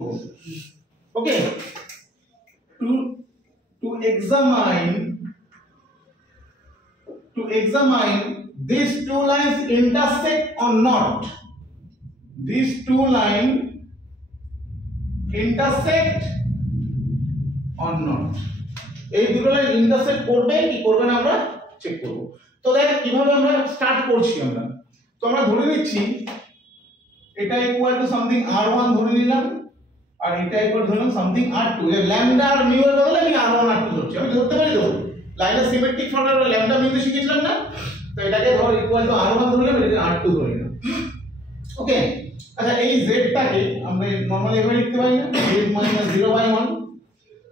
Okay, to examine these two lines intersect or not. These two lines intersect or not. এই দুটো line intersect করবে কি করবে না আমরা চেক করব। তো দেখ কিভাবে আমরা স্টার্ট করছি আমরা। তো আমরা ধরে নিচ্ছি এটা ইকুয়াল টু সামথিং r1 ধরে নিলাম আর এটা ইকুয়াল ধরলাম সামথিং r2। যে ল্যামডা আর মিউ এর বদলে আমি r1 r2 ধরছি। আমি ধরতে পারি তো লাইনের সিমেট্রিক ফর্মে আমরা ল্যামডা মিউ শিখেছিলাম না। তো এটাকে ধর ইকুয়াল টু r1 ধরলাম এটাকে r2 ধরে নিলাম। ওকে, আচ্ছা এই z টাকে আমরা নরমালি এভাবে লিখতে পারি না z - 0/1।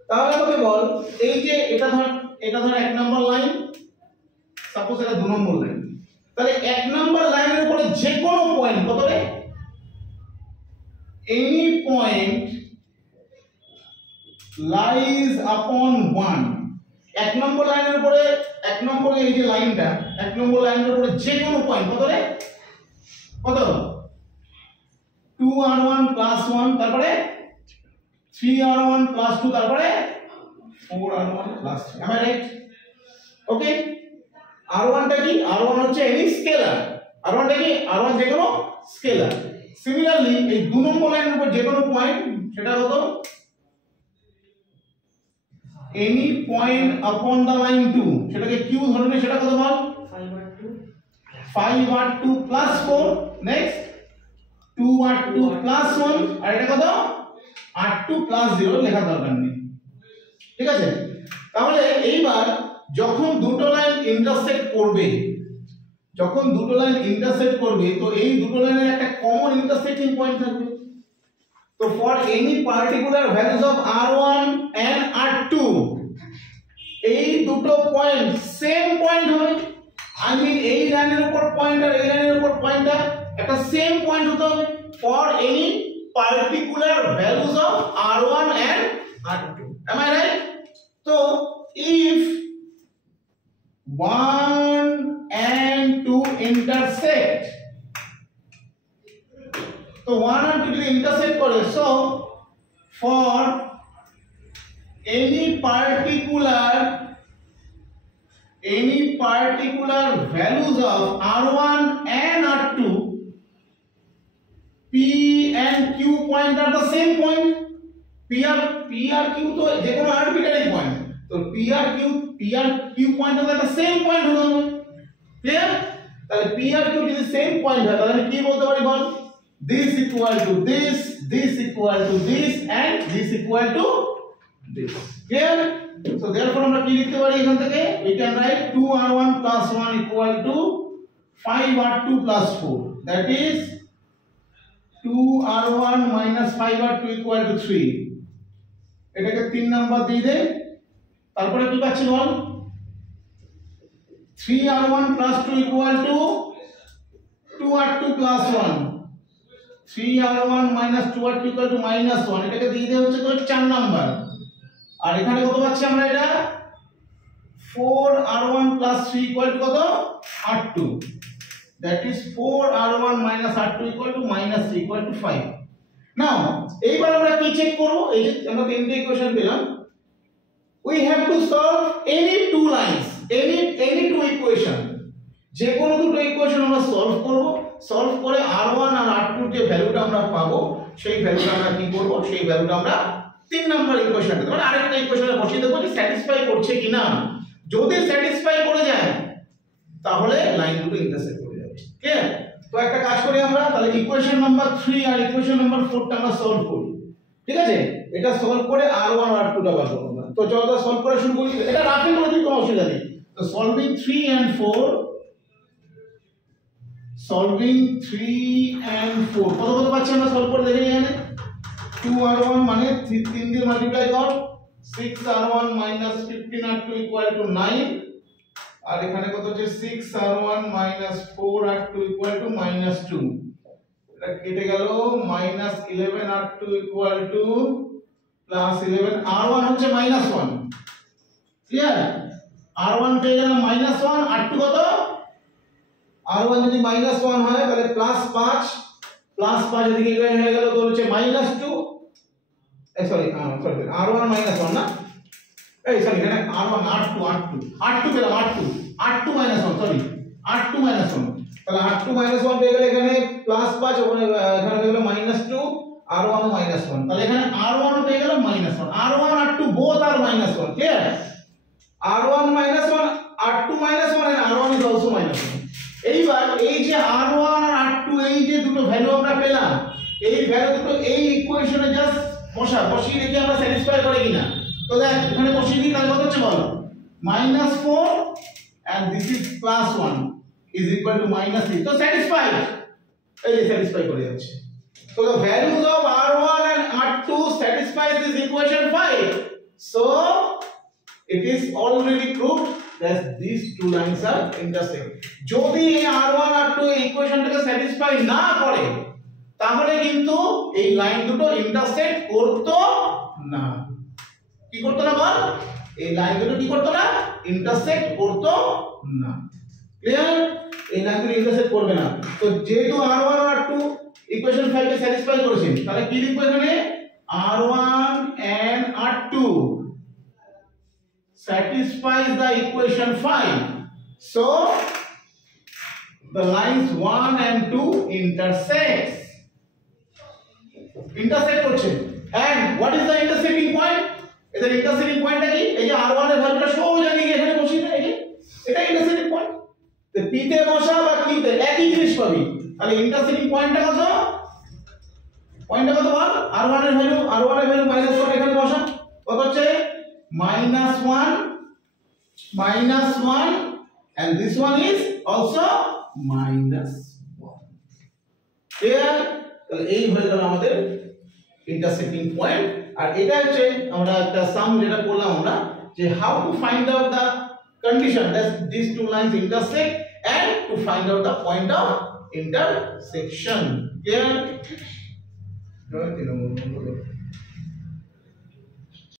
তাহলে আমাকে বল এই যে এটা ধর 1 নাম্বার লাইন, সাপোজ এটা 2 নম্বর লাইন, তাহলে 1 নাম্বার লাইনের উপরে যে কোনো পয়েন্ট কত রে, এনি পয়েন্ট লাইজ আপন 1। 1 নম্বর লাইনের উপরে 1 নম্বর এই যে লাইনটা 1 নম্বর লাইনের উপরে যে কোনো পয়েন্ট কত রে, কত 2r1 + 1 তারপরে 3r1 + 2 তারপরে 4r1 + 3। am I right? Okay, r1 টা কি, r1 হচ্ছে এনি স্কেলার। r1 টা কি, r1 যে কোনো স্কেলার। সিমিলারলি এই 2 নম্বর লাইনের উপর যে কোনো পয়েন্ট সেটা কত, এনি পয়েন্ট আপন দা লাইন 2, সেটাকে q ধরে নে, সেটা কত বল 5r2 + 4, নেক্সট 2r2 + 1 আর এটা কত r2 + 0 লেখা দরকার নেই। ঠিক আছে, তাহলে এইবার যখন দুটো লাইন ইন্টারসেক্ট করবে, তো এই দুটো লাইনের একটা কমন ইন্টারসেক্টিং পয়েন্ট থাকবে। তো for any particular values of r1 and r2 এই দুটো পয়েন্ট সেম পয়েন্ট হবে। আই মিন এই লাইনের উপর পয়েন্ট আর এই লাইনের উপর পয়েন্টটা একটা সেম পয়েন্ট হতে হবে for any particular values of r1 and r2. am I right? So if 1 and 2 intersect, so 1 and 2 intersect করে, so for any particular values of r1 and r2, P and Q point are the same point. P R Q तो যে কোনো arbitrary point, তো P R Q point হলো একটা same point হলো, clear? তাহলে P R Q যদি same point হয় তাহলে কি বলতে পারি বল, this equal to this, this equal to this and this equal to this, clear? So therefore আমরা কি লিখতে পারি এখান থেকে, we can write 2r1 + 1 equal to 5r2 + 4, that is 2r1 - 5r2 equal to 3। এটাকে 3 নাম্বার দিয়ে দে, তারপরে কি পাচ্ছি বল, 3r1 + 2 equal to 2r2 + 1, 3r1 - 2r2 equal to -1, এটাকে দিয়ে দে হচ্ছে তোর 4 নাম্বার। আর এখানে কত পাচ্ছি আমরা, এটা 4r1 + 3 equal to কত, r2, that is 4r1 - r2 equal to -3 equal to 5। নাও এইবার আমরা কি চেক করব, এই যে আমরা তিনটে ইকুয়েশন পেলাম, we have to solve any two lines, any two equation, যে কোনো দুটো ইকুয়েশন আমরা সলভ করব। সলভ করে r1 আর r2 যে ভ্যালুটা আমরা পাবো সেই ভ্যালুটা আমরা কি করব, সেই ভ্যালুটা আমরা 3 নাম্বার ইকুয়েশনে মানে আরেকটা ইকুয়েশনে বসিয়ে দেব যে স্যাটিসফাই করছে কিনা। যদি স্যাটিসফাই করে যায় তাহলে লাইন দুটো ইন্টারসেক্ট করে যাবে, ক্লিয়ার? তো একটা কাজ করি আমরা, তাহলে ইকুয়েশন নাম্বার 3 আর ইকুয়েশন নাম্বার 4 টা আমরা সলভ করি। ঠিক আছে, এটা সলভ করে r1 আর r2 টা বার করব। তো চলো তাহলে সলভ করা শুরু করি, এটা রাফে করে দিই, কোনো অসুবিধা নেই। তো সলভিং 3 and 4 কত কত পাচ্ছি আমরা সলভ করে দেখে এখানে 2r1 মানে 3 দিয়ে মাল্টিপ্লাই কর, 6r1 - 15r2 equal to 9, আর এখানে কত হচ্ছে 6r1 - 4r2 equal to -2, এটা কেটে গেল, -11r2 equal to +11, r1 হচ্ছে -1, ক্লিয়ার? r1 পেয়ে গেলাম -1, r2 কত, r1 যদি -1 হয় তাহলে +5 এদিকে হয়ে গেল তো হচ্ছে -2, সরি r1 minus 1 না এই সরি এখানে r1 r2 পেলাম r2 minus 1 sorry r2 minus 1 তাহলে r2 minus 1 পেয়ে গেলে এখানে প্লাস 5 ওখানে এখানে হয়ে গেল -2 r1 minus 1 তাহলে এখানে r1 পেয়ে গেল -1 r1 r2 both are -1 clear r1 minus 1 r2 minus 1 and r1 is also -1 এইবার এই যে r1 আর r2 এই যে দুটো ভ্যালু আমরা পেলাম এই ভ্যালু দুটো এই ইকুয়েশনে জাস্ট বসিয়ে দেখি আমরা স্যাটিসফাই করে কিনা তো দেখ এখানে বসিয়ে দিই তাহলে কত হচ্ছে বলো -4 and this is +1 is equal to -3 তো স্যাটিসফাইড এই যে স্যাটিসফাই করে যাচ্ছে so the values of r1 and r2 satisfies this equation 5 so it is already proved that these two lines are intersect যদি এই r1 r2 এই ইকুয়েশনটাকে satisfy না করে তাহলে কিন্তু এই লাইন দুটো ইন্টারসেক্ট করতো না কি করতো না বল এই লাইন দুটো কি করতো না ইন্টারসেক্ট করতো না ক্লিয়ার এই লাইন দুটো ইন্টারসেক্ট করবে না তো যেহেতু r1 r2 ইকুয়েশন 5 কে স্যাটিসফাই করেছেন তাহলে কি লিখবো এখানে r1 and r2 satisfies the equation 5 so the lines 1 and 2 intersect করছে and what is the intersecting point এদের intersecting point টা কি এই যে r1 এর ভ্যালুটা সোজা দিকে এখানে বসিয়ে দেয় এটা intersecting point তো p তে বসা বা q তে একই জিনিস পাবি তাহলে intersecting পয়েন্টটা কত বল r1 এর ভ্যালু -1 এখানে বসা কত হচ্ছে -1 and this one is also -1 clear তাহলে এই হয়ে গেল আমাদের ইন্টারসেক্টিং পয়েন্ট আর এটা হচ্ছে আমরা একটা সাম যেটা করলাম আমরা যে how to find out the condition that these two lines intersect and to find out the point of intersection clear